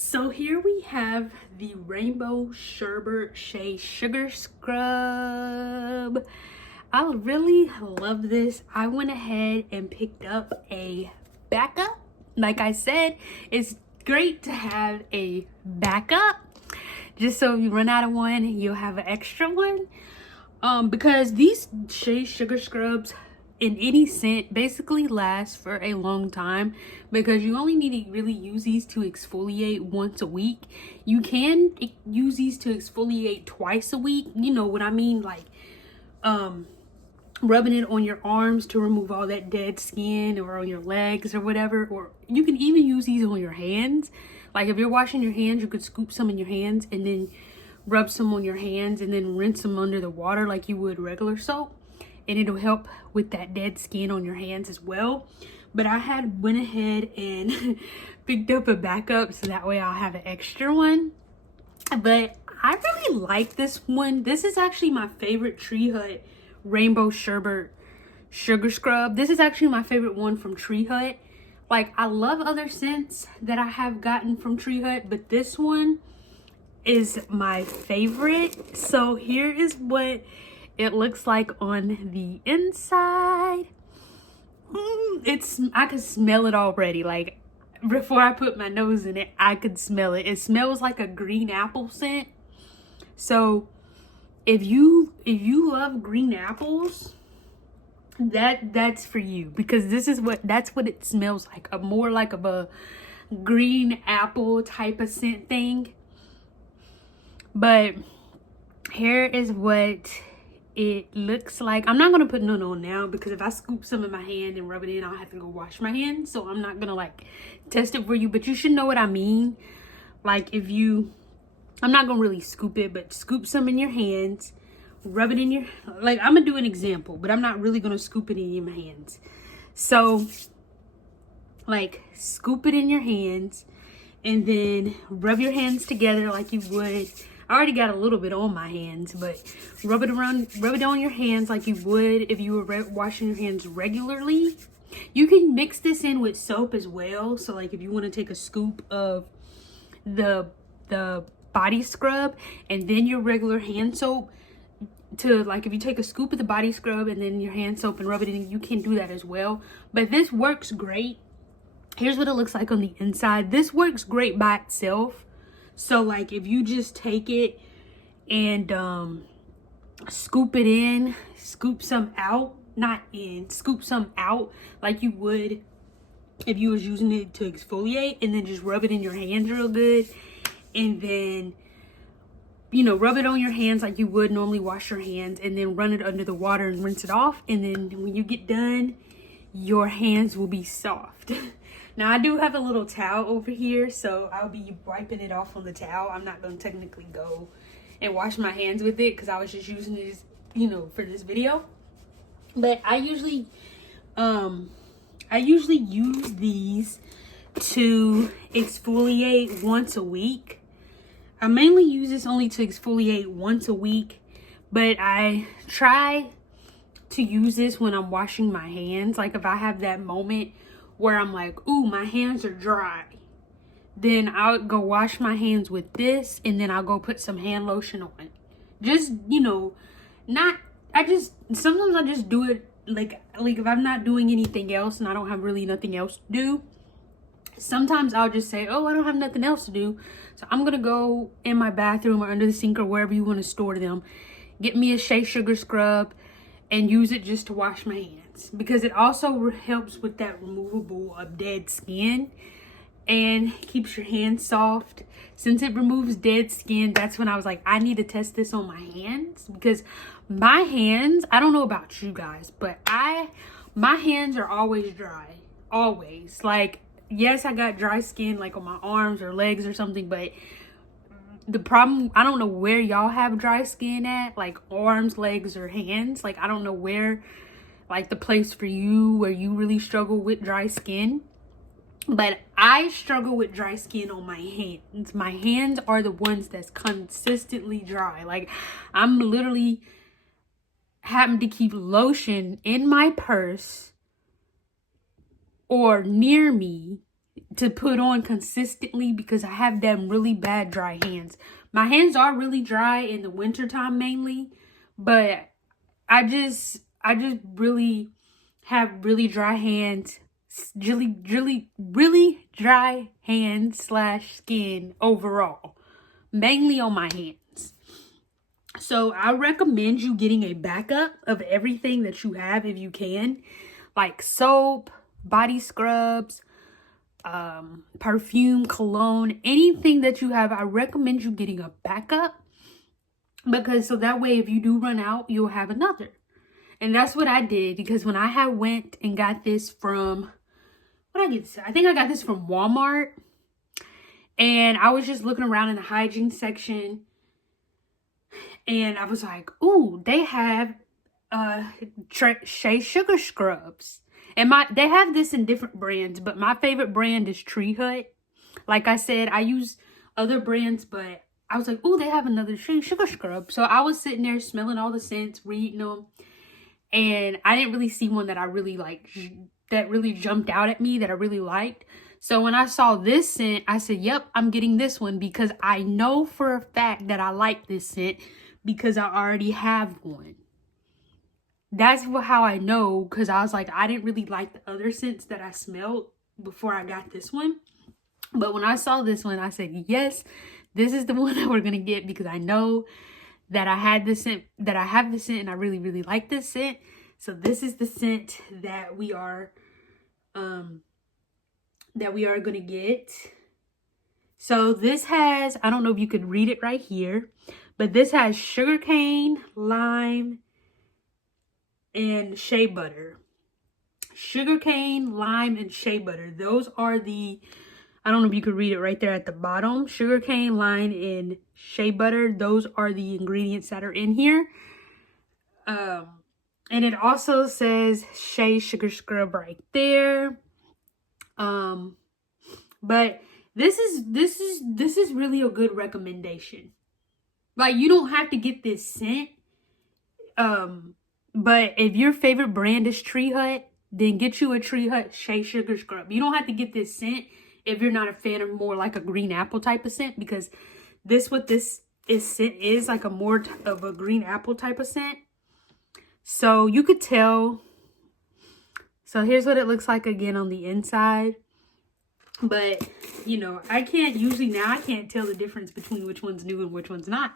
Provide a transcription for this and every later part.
So here we have the Rainbow Sherbet Sugar Scrub. I really love this. I went ahead and picked up a backup. Like I said, it's great to have a backup. Just so if you run out of one, you'll have an extra one. Because these sugar scrubs in any scent basically last for a long time, because you only need to really use these to exfoliate once a week. You can use these to exfoliate twice a week. You know what I mean? Like rubbing it on your arms to remove all that dead skin, or on your legs or whatever. Or you can even use these on your hands. Like if you're washing your hands, you could scoop some in your hands and then rub some on your hands and then rinse them under the water like you would regular soap, and it'll help with that dead skin on your hands as well. But I had went ahead and picked up a backup so that way I'll have an extra one. But I really like this one. This is actually my favorite Tree Hut Rainbow Sherbet Sugar Scrub. This is actually my favorite one from Tree Hut. Like, I love other scents that I have gotten from Tree Hut, but this one is my favorite. So here is what it looks like on the inside. I could smell it already. Like, before I put my nose in it, I could smell it. It smells like a green apple scent. So if you love green apples, that's for you, because that's what it smells like. More like of a green apple type of scent thing. But here is what it looks like. I'm not gonna put none on now, because if I scoop some in my hand and rub it in, I'll have to go wash my hands. So I'm not gonna like test it for you, but you should know what I mean. Like I'm not gonna really scoop it, but scoop some in your hands, rub it in your, like I'm gonna do an example, but I'm not really gonna scoop it in my hands. So like scoop it in your hands and then rub your hands together like you would. I already got a little bit on my hands, but rub it on your hands like you would if you were washing your hands regularly. You can mix this in with soap as well. So like if you want to take a scoop of the body scrub and then your regular hand soap, to like if you take a scoop of the body scrub and then your hand soap and rub it in, you can do that as well. But this works great. Here's what it looks like on the inside. This works great by itself. So like if you just take it and scoop it in, scoop some out, not in, scoop some out like you would if you was using it to exfoliate, and then just rub it in your hands real good, and then rub it on your hands like you would normally wash your hands, and then run it under the water and rinse it off. And then when you get done, your hands will be soft. Now, I do have a little towel over here, so I'll be wiping it off on the towel. I'm not going to technically go and wash my hands with it, because I was just using this, for this video. But I usually use these to exfoliate once a week. I mainly use this only to exfoliate once a week, but I try to use this when I'm washing my hands. Like if I have that moment where I'm like, ooh, my hands are dry, then I'll go wash my hands with this, and then I'll go put some hand lotion on. Just, sometimes I just do it like if I'm not doing anything else and I don't have really nothing else to do. Sometimes I'll just say, oh, I don't have nothing else to do, so I'm gonna go in my bathroom or under the sink or wherever you want to store them, get me a shea sugar scrub and use it just to wash my hands, because it also helps with that removable of dead skin and keeps your hands soft. Since it removes dead skin, that's when I was like, I need to test this on my hands, because my hands, I don't know about you guys, but my hands are always dry, always. Like, yes, I got dry skin like on my arms or legs or something, but the problem, I don't know where y'all have dry skin at, like arms, legs, or hands. Like, I don't know where, like the place for you where you really struggle with dry skin. But I struggle with dry skin on my hands. My hands are the ones that's consistently dry. Like, I'm literally having to keep lotion in my purse or near me to put on consistently because I have them really bad dry hands. My hands are really dry in the wintertime mainly, but I just really have really dry hands, really dry hands slash skin overall, mainly on my hands. So I recommend you getting a backup of everything that you have if you can, like soap, body scrubs, perfume, cologne, anything that you have. I recommend you getting a backup because so that way if you do run out, you'll have another. And that's what I did, because when I had went and got this from, I think I got this from Walmart, and I was just looking around in the hygiene section, and I was like, ooh, they have Shea Sugar Scrubs. And they have this in different brands, but my favorite brand is Tree Hut. Like I said, I use other brands, but I was like, ooh, they have another Shea Sugar Scrub. So I was sitting there smelling all the scents, reading them, and I didn't really see one that I really like, that really jumped out at me, that I really liked. So when I saw this scent, I said, yep, I'm getting this one, because I know for a fact that I like this scent because I already have one. That's how I know, because I was like, I didn't really like the other scents that I smelled before I got this one. But when I saw this one, I said, yes, this is the one that we're going to get, because I know that I had this scent, that I have this scent, and I really, really like this scent. So this is the scent that we are going to get. So this has, I don't know if you could read it right here, but this has sugarcane, lime, and shea butter. Sugarcane, lime, and shea butter. Those are the, I don't know if you could read it right there at the bottom. Sugarcane, lime, and shea butter. Those are the ingredients that are in here. And it also says Shea Sugar Scrub right there. But this is really a good recommendation. Like, you don't have to get this scent. But if your favorite brand is Tree Hut, then get you a Tree Hut Shea Sugar Scrub. You don't have to get this scent if you're not a fan of more like a green apple type of scent, because what this scent is like a more of a green apple type of scent. So you could tell. So here's what it looks like again on the inside. But, you know, I can't tell the difference between which one's new and which one's not,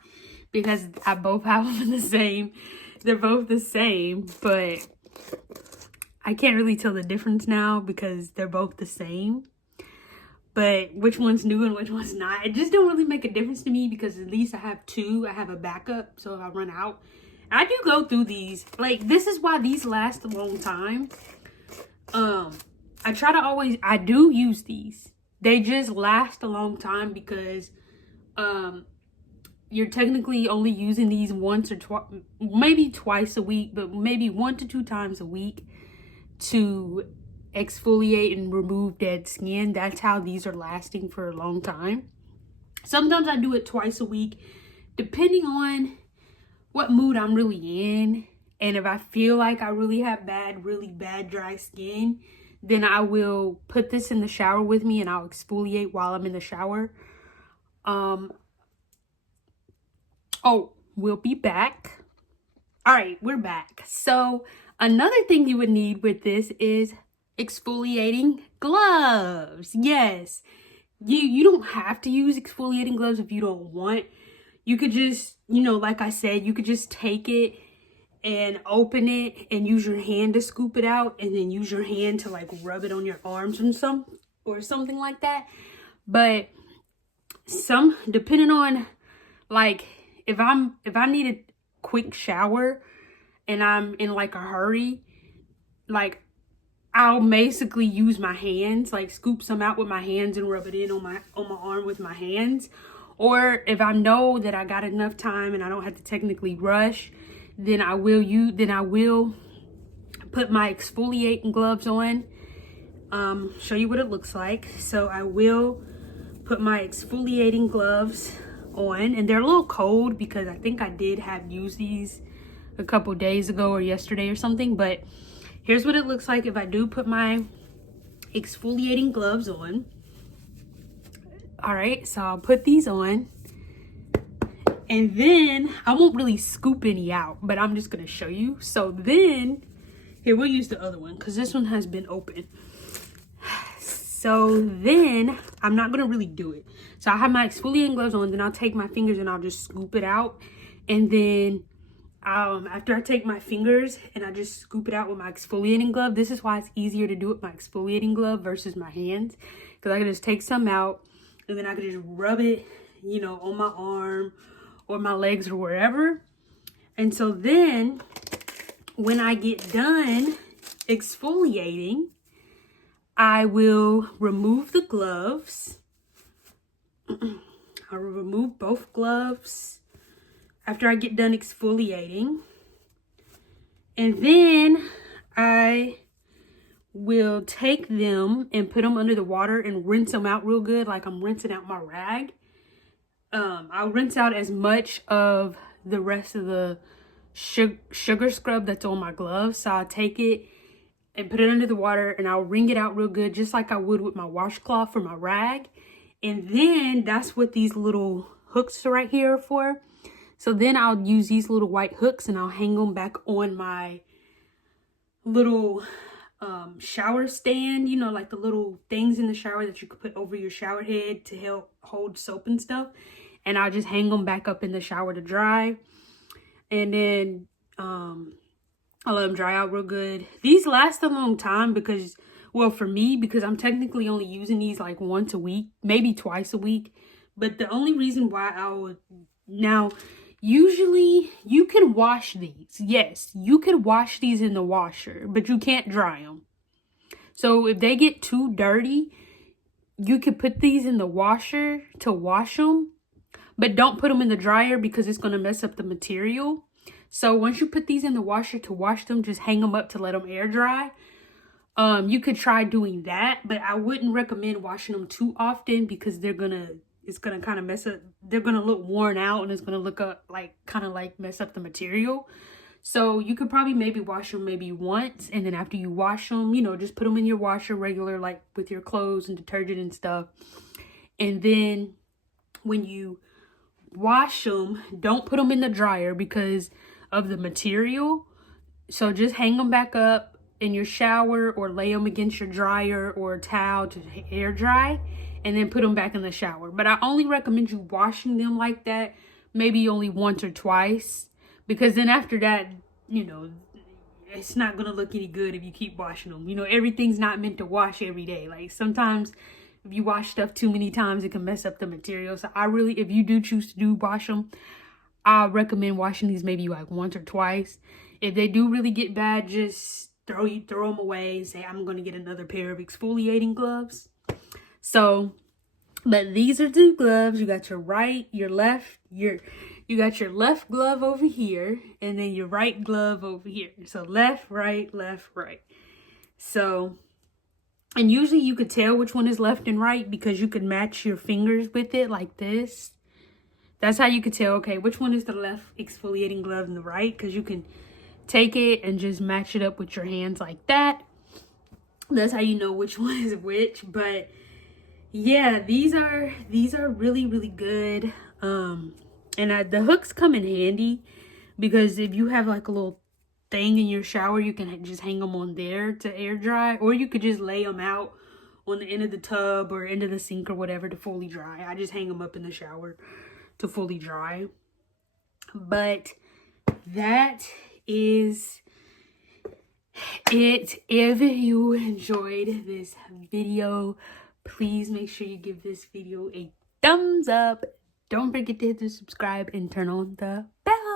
because I both have them the same. They're both the same, but I can't really tell the difference now because they're both the same. But which one's new and which one's not, it just don't really make a difference to me, because at least I have two. I have a backup, so if I run out. I do go through these. Like, this is why these last a long time. I do use these. They just last a long time because you're technically only using these once or maybe twice a week, but maybe 1 to 2 times a week to exfoliate and remove dead skin. That's how these are lasting for a long time. Sometimes I do it twice a week, depending on what mood I'm really in. And if I feel like I really have really bad dry skin, then I will put this in the shower with me and I'll exfoliate while I'm in the shower. Oh, we'll be back. All right, we're back. So another thing you would need with this is exfoliating gloves. Yes, you don't have to use exfoliating gloves if you don't want. You could just, you know, like I said, you could just take it and open it and use your hand to scoop it out, and then use your hand to like rub it on your arms and something like that. But depending on, like, if I need a quick shower and I'm in like a hurry, like, I'll basically use my hands, like scoop some out with my hands and rub it in on my arm with my hands. Or if I know that I got enough time and I don't have to technically rush, then I will put my exfoliating gloves on. Show you what it looks like. So I will put my exfoliating gloves on, and they're a little cold because I think I did use these a couple days ago or yesterday or something. But here's what it looks like if I do put my exfoliating gloves on. All right, so I'll put these on. And then I won't really scoop any out, but I'm just gonna show you. So then, here, we'll use the other one because this one has been open. So then I'm not gonna really do it. So I have my exfoliating gloves on, then I'll take my fingers and I'll just scoop it out. And then after I take my fingers and I just scoop it out with my exfoliating glove, this is why it's easier to do it with my exfoliating glove versus my hands. Because I can just take some out and then I can just rub it, you know, on my arm or my legs or wherever. And so then when I get done exfoliating, I will remove the gloves. I will remove both gloves after I get done exfoliating. And then I will take them and put them under the water and rinse them out real good, like I'm rinsing out my rag. I'll rinse out as much of the rest of the sugar scrub that's on my gloves. So I'll take it and put it under the water and I'll wring it out real good, just like I would with my washcloth for my rag. And then that's what these little hooks right here are for. So then I'll use these little white hooks and I'll hang them back on my little shower stand, you know, like the little things in the shower that you could put over your shower head to help hold soap and stuff. And I'll just hang them back up in the shower to dry. And then I'll let them dry out real good. These last a long time because, well, for me, because I'm technically only using these like once a week, maybe twice a week. But the only reason why I would, now, usually you can wash these. Yes, you can wash these in the washer, but you can't dry them. So if they get too dirty, you could put these in the washer to wash them, but don't put them in the dryer because it's going to mess up the material. So once you put these in the washer to wash them, just hang them up to let them air dry. You could try doing that, but I wouldn't recommend washing them too often because it's gonna kind of mess up. They're gonna look worn out and it's gonna look up like kind of like mess up the material. So you could probably maybe wash them maybe once, and then after you wash them, you know, just put them in your washer regular, like with your clothes and detergent and stuff. And then when you wash them, don't put them in the dryer because of the material. So just hang them back up in your shower or lay them against your dryer or a towel to air dry, and then put them back in the shower. But I only recommend you washing them like that maybe only once or twice, because then after that, you know, it's not gonna look any good if you keep washing them. You know, everything's not meant to wash every day. Like sometimes if you wash stuff too many times, it can mess up the material. So I really, if you do choose to wash them, I recommend washing these maybe like once or twice. If they do really get bad, just throw them away and say, I'm going to get another pair of exfoliating gloves. So, but these are two gloves. You got your right, your left, you got your left glove over here, and then your right glove over here. So left, right. So, and usually you could tell which one is left and right because you could match your fingers with it like this. That's how you could tell, okay, which one is the left exfoliating glove and the right, because you can take it and just match it up with your hands like that. That's how you know which one is which. But yeah, these are really, really good. And the hooks come in handy because if you have like a little thing in your shower, you can just hang them on there to air dry, or you could just lay them out on the end of the tub or end of the sink or whatever to fully dry. I just hang them up in the shower to fully dry. But that is it. If you enjoyed this video, please make sure you give this video a thumbs up. Don't forget to hit the subscribe and turn on the bell.